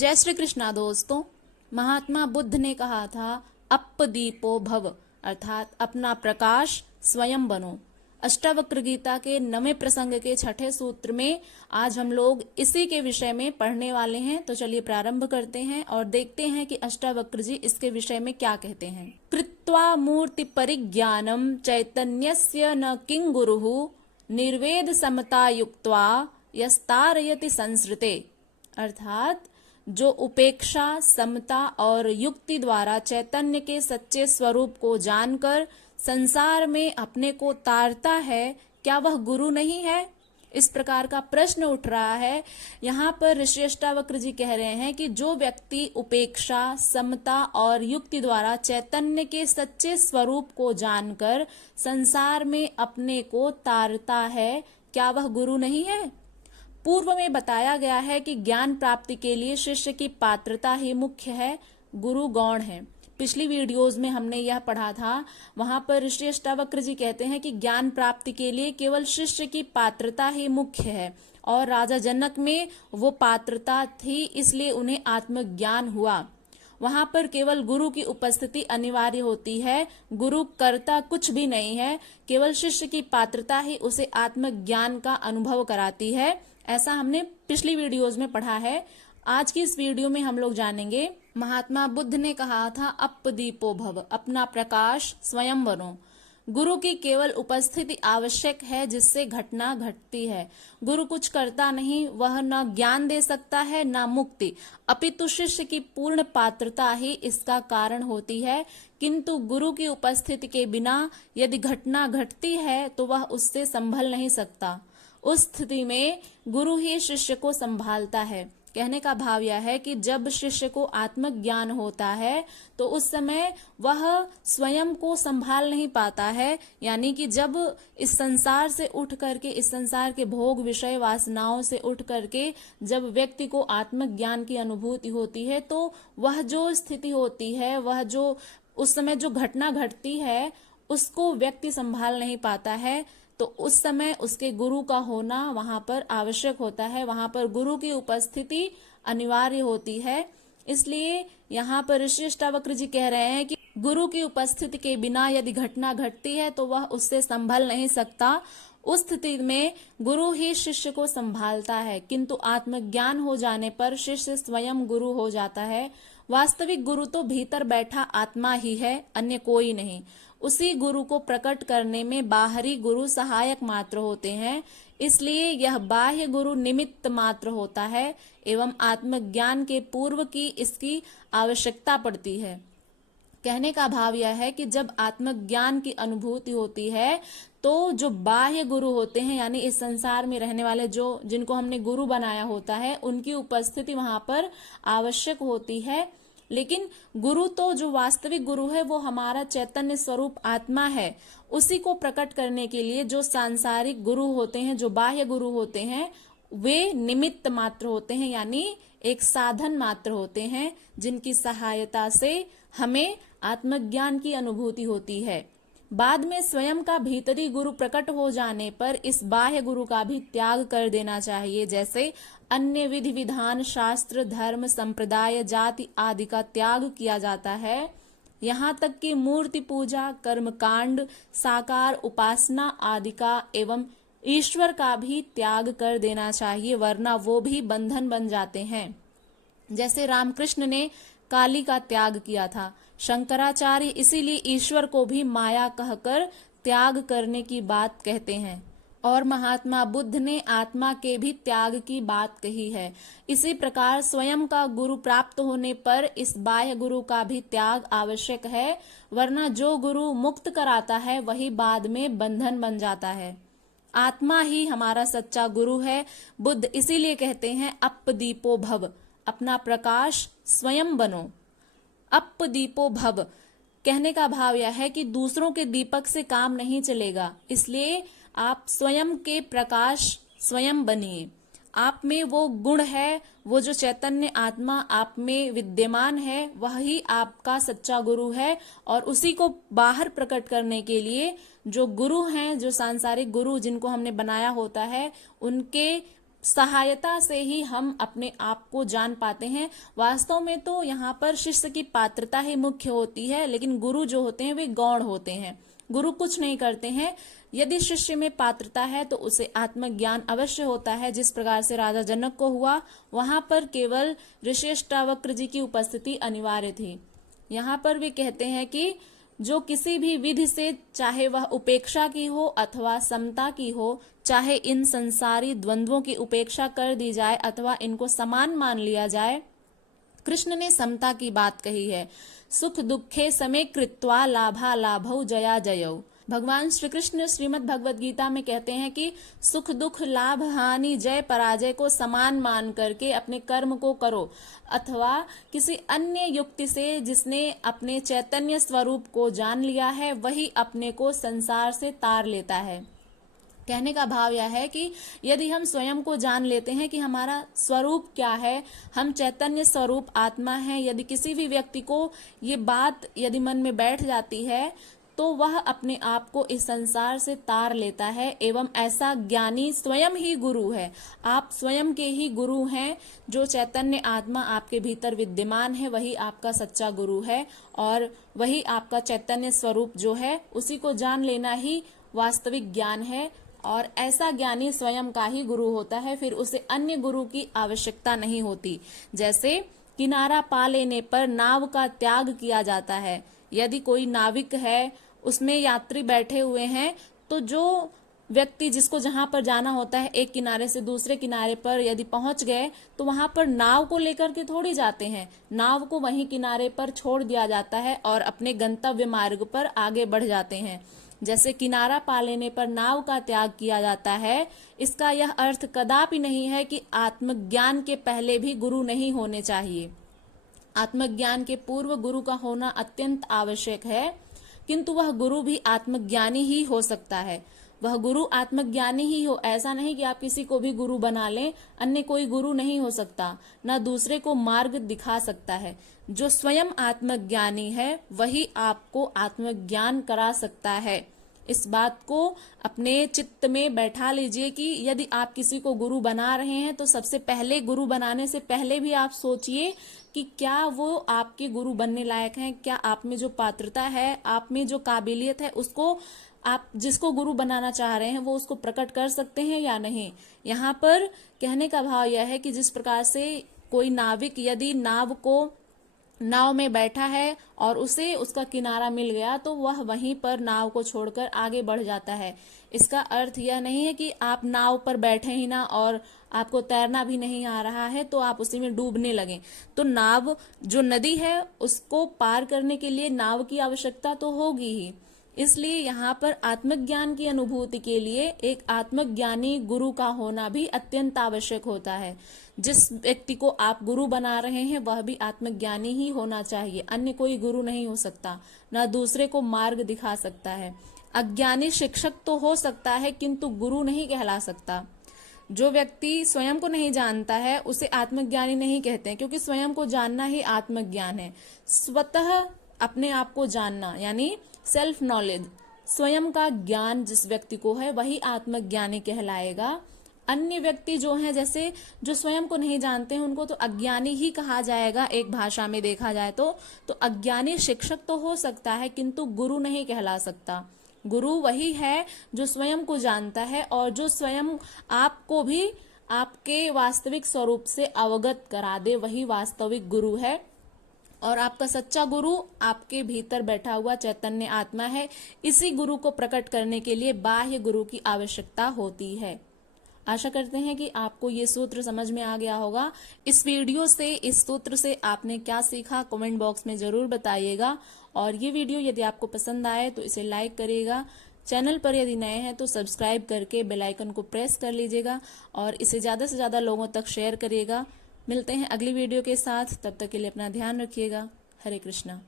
जय श्री कृष्णा दोस्तों। महात्मा बुद्ध ने कहा था अप्पदीपो भव, अर्थात अपना प्रकाश स्वयं बनो। अष्टावक्र गीता के 9वें प्रसंग के 6ठे सूत्र में आज हम लोग इसी के विषय में पढ़ने वाले हैं। तो चलिए प्रारंभ करते हैं और देखते हैं कि अष्टावक्र जी इसके विषय में क्या कहते हैं। कृत्वा मूर्ति परिज्ञानम चैतन्यस्य न किं गुरुः निर्वेद समता युक्त्वा यस्तारयति संसृते, अर्थात जो उपेक्षा, समता और युक्ति द्वारा चैतन्य के सच्चे स्वरूप को जानकर संसार में अपने को तारता है, क्या वह गुरु नहीं है? इस प्रकार का प्रश्न उठ रहा है। यहाँ पर ऋषि अष्टावक्र जी कह रहे हैं कि जो व्यक्ति उपेक्षा, समता और युक्ति द्वारा चैतन्य के सच्चे स्वरूप को जानकर संसार में अपने को तारता है, क्या वह गुरु नहीं है? पूर्व में बताया गया है कि ज्ञान प्राप्ति के लिए शिष्य की पात्रता ही मुख्य है, गुरु गौण है। पिछली वीडियोस में हमने यह पढ़ा था। वहां पर ऋषि अष्टावक्र जी कहते हैं कि ज्ञान प्राप्ति के लिए केवल शिष्य की पात्रता ही मुख्य है और राजा जनक में वो पात्रता थी, इसलिए उन्हें आत्मज्ञान हुआ। वहां पर केवल गुरु की उपस्थिति अनिवार्य होती है, गुरु करता कुछ भी नहीं है, केवल शिष्य की पात्रता ही उसे आत्मज्ञान का अनुभव कराती है। ऐसा हमने पिछली वीडियोस में पढ़ा है। आज की इस वीडियो में हम लोग जानेंगे, महात्मा बुद्ध ने कहा था अप्पदीपो भव, अपना प्रकाश स्वयं बनो। गुरु की केवल उपस्थिति आवश्यक है जिससे घटना घटती है। गुरु कुछ करता नहीं, वह न ज्ञान दे सकता है न मुक्ति, अपितु शिष्य की पूर्ण पात्रता ही इसका कारण होती है। किंतु गुरु की उपस्थिति के बिना यदि घटना घटती है तो वह उससे संभल नहीं सकता। उस स्थिति में गुरु ही शिष्य को संभालता है। कहने का भाव यह है कि जब शिष्य को आत्मज्ञान होता है तो उस समय वह स्वयं को संभाल नहीं पाता है, यानी कि जब इस संसार से उठ करके, इस संसार के भोग विषय वासनाओं से उठ करके जब व्यक्ति को आत्मज्ञान की अनुभूति होती है तो वह जो स्थिति होती है, वह जो उस समय जो घटना घटती है उसको व्यक्ति संभाल नहीं पाता है। तो उस समय उसके गुरु का होना वहां पर आवश्यक होता है, वहां पर गुरु की उपस्थिति अनिवार्य होती है। इसलिए यहाँ पर ऋषि अष्टावक्र जी कह रहे हैं कि गुरु की उपस्थिति के बिना यदि घटना घटती है तो वह उससे संभल नहीं सकता। उस स्थिति में गुरु ही शिष्य को संभालता है, किंतु आत्मज्ञान हो जाने पर शिष्य स्वयं गुरु हो जाता है। वास्तविक गुरु तो भीतर बैठा आत्मा ही है, अन्य कोई नहीं। उसी गुरु को प्रकट करने में बाहरी गुरु सहायक मात्र होते हैं, इसलिए यह बाह्य गुरु निमित्त मात्र होता है एवं आत्मज्ञान के पूर्व की इसकी आवश्यकता पड़ती है। कहने का भाव यह है कि जब आत्मज्ञान की अनुभूति होती है तो जो बाह्य गुरु होते हैं, यानी इस संसार में रहने वाले जो जिनको हमने गुरु बनाया होता है, उनकी उपस्थिति वहां पर आवश्यक होती है। लेकिन गुरु तो जो वास्तविक गुरु है वो हमारा चैतन्य स्वरूप आत्मा है। उसी को प्रकट करने के लिए जो सांसारिक गुरु होते हैं, जो बाह्य गुरु होते हैं, वे निमित्त मात्र होते हैं, यानी एक साधन मात्र होते हैं जिनकी सहायता से हमें आत्मज्ञान की अनुभूति होती है। बाद में स्वयं का भीतरी गुरु प्रकट हो जाने पर इस बाह्य गुरु का भी त्याग कर देना चाहिए। जैसे अन्य विधि विधान, शास्त्र, धर्म, संप्रदाय, जाति आदि का त्याग किया जाता है, यहाँ तक कि मूर्ति पूजा, कर्मकांड, साकार उपासना आदि का एवं ईश्वर का भी त्याग कर देना चाहिए, वरना वो भी बंधन बन जाते हैं। जैसे रामकृष्ण ने काली का त्याग किया था, शंकराचार्य इसीलिए ईश्वर को भी माया कहकर त्याग करने की बात कहते हैं, और महात्मा बुद्ध ने आत्मा के भी त्याग की बात कही है। इसी प्रकार स्वयं का गुरु प्राप्त होने पर इस बाह्य गुरु का भी त्याग आवश्यक है, वरना जो गुरु मुक्त कराता है वही बाद में बंधन बन जाता है। आत्मा ही हमारा सच्चा गुरु है। बुद्ध इसीलिए कहते हैं अप्पदीपो भव, अपना प्रकाश स्वयं बनो। अप्पदीपो भव कहने का भाव यह है कि दूसरों के दीपक से काम नहीं चलेगा, इसलिए आप स्वयं के प्रकाश स्वयं बनिए। आप में वो गुण है, वो जो चैतन्य आत्मा आप में विद्यमान है, वही आपका सच्चा गुरु है। और उसी को बाहर प्रकट करने के लिए जो गुरु हैं, जो सांसारिक गुरु जिनको हमने बनाया होता है, उनके सहायता से ही हम अपने आप को जान पाते हैं। वास्तव में तो यहाँ पर शिष्य की पात्रता ही मुख्य होती है, लेकिन गुरु जो होते हैं वे गौण होते हैं। गुरु कुछ नहीं करते हैं। यदि शिष्य में पात्रता है तो उसे आत्मज्ञान अवश्य होता है, जिस प्रकार से राजा जनक को हुआ। वहां पर केवल ऋषिष्टावक्र जी की उपस्थिति अनिवार्य थी। यहाँ पर वे कहते हैं कि जो किसी भी विधि से, चाहे वह उपेक्षा की हो अथवा समता की हो, चाहे इन संसारी द्वंद्वों की उपेक्षा कर दी जाए अथवा इनको समान मान लिया जाए, कृष्ण ने समता की बात कही है। सुख दुखे समे कृत्वा लाभा लाभौ जया जयौ। भगवान श्री कृष्ण श्रीमद् भगवद गीता में कहते हैं कि सुख दुख लाभ हानि जय पराजय को समान मान करके अपने कर्म को करो, अथवा किसी अन्य युक्ति से जिसने अपने चैतन्य स्वरूप को जान लिया है वही अपने को संसार से तार लेता है। कहने का भाव यह है कि यदि हम स्वयं को जान लेते हैं कि हमारा स्वरूप क्या है, हम चैतन्य स्वरूप आत्मा है, यदि किसी भी व्यक्ति को ये बात यदि मन में बैठ जाती है तो वह अपने आप को इस संसार से तार लेता है। एवं ऐसा ज्ञानी स्वयं ही गुरु है। आप स्वयं के ही गुरु हैं। जो चैतन्य आत्मा आपके भीतर विद्यमान है वही आपका सच्चा गुरु है, और वही आपका चैतन्य स्वरूप जो है उसी को जान लेना ही वास्तविक ज्ञान है। और ऐसा ज्ञानी स्वयं का ही गुरु होता है, फिर उसे अन्य गुरु की आवश्यकता नहीं होती। जैसे किनारा पा लेने पर नाव का त्याग किया जाता है। यदि कोई नाविक है, उसमें यात्री बैठे हुए हैं, तो जो व्यक्ति जिसको जहां पर जाना होता है एक किनारे से दूसरे किनारे पर यदि पहुंच गए तो वहां पर नाव को लेकर के थोड़ी जाते हैं। नाव को वहीं किनारे पर छोड़ दिया जाता है और अपने गंतव्य मार्ग पर आगे बढ़ जाते हैं। जैसे किनारा पा लेने पर नाव का त्याग किया जाता है, इसका यह अर्थ कदापि नहीं है कि आत्मज्ञान के पहले भी गुरु नहीं होने चाहिए। आत्मज्ञान के पूर्व गुरु का होना अत्यंत आवश्यक है, किंतु वह गुरु भी आत्मज्ञानी ही हो सकता है। वह गुरु आत्मज्ञानी ही हो, ऐसा नहीं कि आप किसी को भी गुरु बना लें। अन्य कोई गुरु नहीं हो सकता, न दूसरे को मार्ग दिखा सकता है। जो स्वयं आत्मज्ञानी है वही आपको आत्मज्ञान करा सकता है। इस बात को अपने चित्त में बैठा लीजिए कि यदि आप किसी को गुरु बना रहे हैं तो सबसे पहले, गुरु बनाने से पहले भी आप सोचिए कि क्या वो आपके गुरु बनने लायक हैं, क्या आप में जो पात्रता है, आप में जो काबिलियत है, उसको आप जिसको गुरु बनाना चाह रहे हैं वो उसको प्रकट कर सकते हैं या नहीं। यहाँ पर कहने का भाव यह है कि जिस प्रकार से कोई नाविक यदि नाव में बैठा है और उसे उसका किनारा मिल गया तो वह वहीं पर नाव को छोड़कर आगे बढ़ जाता है। इसका अर्थ यह नहीं है कि आप नाव पर बैठे ही ना और आपको तैरना भी नहीं आ रहा है तो आप उसी में डूबने लगे। तो नाव जो नदी है उसको पार करने के लिए नाव की आवश्यकता तो होगी ही। इसलिए यहाँ पर आत्मज्ञान की अनुभूति के लिए एक आत्मज्ञानी गुरु का होना भी अत्यंत आवश्यक होता है। जिस व्यक्ति को आप गुरु बना रहे हैं वह भी आत्मज्ञानी ही होना चाहिए, अन्य कोई गुरु नहीं हो सकता, न दूसरे को मार्ग दिखा सकता है। अज्ञानी शिक्षक तो हो सकता है किंतु गुरु नहीं कहला सकता। जो व्यक्ति स्वयं को नहीं जानता है उसे आत्मज्ञानी नहीं कहते हैं, क्योंकि स्वयं को जानना ही आत्मज्ञान है। स्वतः अपने आप को जानना यानी सेल्फ नॉलेज, स्वयं का ज्ञान जिस व्यक्ति को है वही आत्मज्ञानी कहलाएगा। अन्य व्यक्ति जो हैं, जैसे जो स्वयं को नहीं जानते हैं, उनको तो अज्ञानी ही कहा जाएगा। एक भाषा में देखा जाए तो अज्ञानी शिक्षक तो हो सकता है किंतु गुरु नहीं कहला सकता। गुरु वही है जो स्वयं को जानता है और जो स्वयं आपको भी आपके वास्तविक स्वरूप से अवगत करा दे, वही वास्तविक गुरु है। और आपका सच्चा गुरु आपके भीतर बैठा हुआ चैतन्य आत्मा है। इसी गुरु को प्रकट करने के लिए बाह्य गुरु की आवश्यकता होती है। आशा करते हैं कि आपको ये सूत्र समझ में आ गया होगा। इस वीडियो से, इस सूत्र से आपने क्या सीखा कमेंट बॉक्स में जरूर बताइएगा। और ये वीडियो यदि आपको पसंद आए तो इसे लाइक करिएगा। चैनल पर यदि नए हैं तो सब्सक्राइब करके बेल आइकन को प्रेस कर लीजिएगा और इसे ज्यादा से ज्यादा लोगों तक शेयर करिएगा। मिलते हैं अगली वीडियो के साथ, तब तक के लिए अपना ध्यान रखिएगा। हरे कृष्णा।